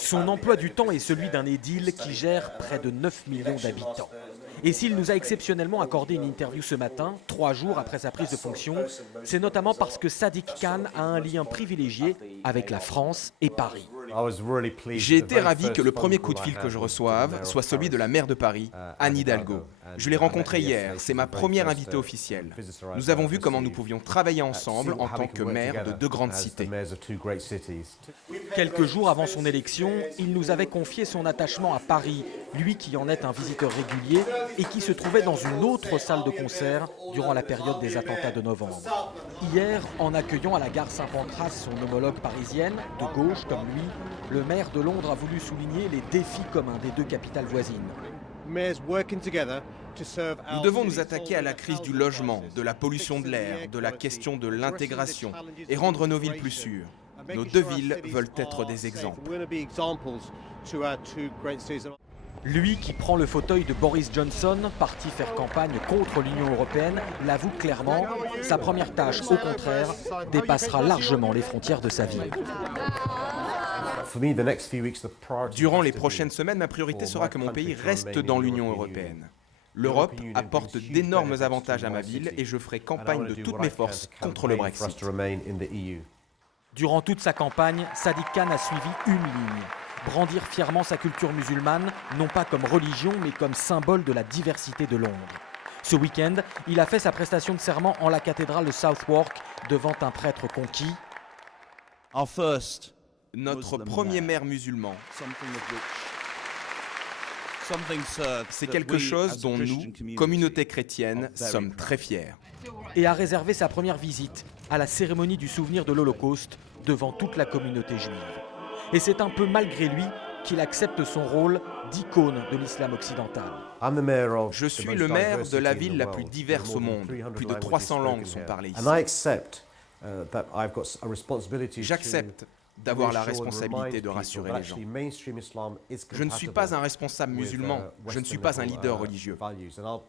Son emploi du temps est celui d'un édile qui gère près de 9 millions d'habitants. Et s'il nous a exceptionnellement accordé une interview ce matin, 3 jours après sa prise de fonction, c'est notamment parce que Sadiq Khan a un lien privilégié avec la France et Paris. J'ai été ravi que le premier coup de fil que je reçoive soit celui de la maire de Paris, Anne Hidalgo. Je l'ai rencontrée hier, c'est ma première invitée officielle. Nous avons vu comment nous pouvions travailler ensemble en tant que maires de deux grandes cités. Quelques jours avant son élection, il nous avait confié son attachement à Paris, lui qui en est un visiteur régulier et qui se trouvait dans une autre salle de concert durant la période des attentats de novembre. Hier, en accueillant à la gare Saint-Pancras son homologue parisienne, de gauche comme lui, le maire de Londres a voulu souligner les défis communs des deux capitales voisines. Nous devons nous attaquer à la crise du logement, de la pollution de l'air, de la question de l'intégration et rendre nos villes plus sûres. Nos deux villes veulent être des exemples. Lui qui prend le fauteuil de Boris Johnson, parti faire campagne contre l'Union européenne, l'avoue clairement, sa première tâche, au contraire, dépassera largement les frontières de sa ville. Durant les prochaines semaines, ma priorité sera que mon pays reste dans l'Union européenne. L'Europe apporte d'énormes avantages à ma ville et je ferai campagne de toutes mes forces contre le Brexit. Durant toute sa campagne, Sadiq Khan a suivi une ligne. Brandir fièrement sa culture musulmane, non pas comme religion, mais comme symbole de la diversité de Londres. Ce week-end, il a fait sa prestation de serment en la cathédrale de Southwark devant un prêtre conquis. Notre premier maire musulman. C'est quelque chose dont nous, communauté chrétienne, sommes très fiers. Et a réservé sa première visite à la cérémonie du souvenir de l'Holocauste devant toute la communauté juive. Et c'est un peu malgré lui qu'il accepte son rôle d'icône de l'islam occidental. Je suis le maire de la ville la plus diverse au monde. Plus de 300 langues sont parlées ici. J'accepte d'avoir la responsabilité de rassurer les gens. Je ne suis pas un responsable musulman, je ne suis pas un leader religieux.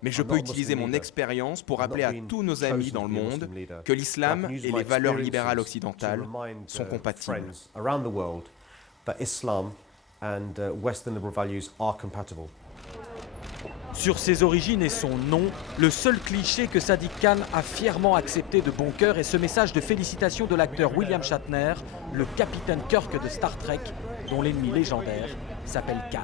Mais je peux utiliser mon expérience pour rappeler à tous nos amis dans le monde que l'islam et les valeurs libérales occidentales sont compatibles. Sur ses origines et son nom, le seul cliché que Sadiq Khan a fièrement accepté de bon cœur est ce message de félicitations de l'acteur William Shatner, le capitaine Kirk de Star Trek, dont l'ennemi légendaire s'appelle Khan.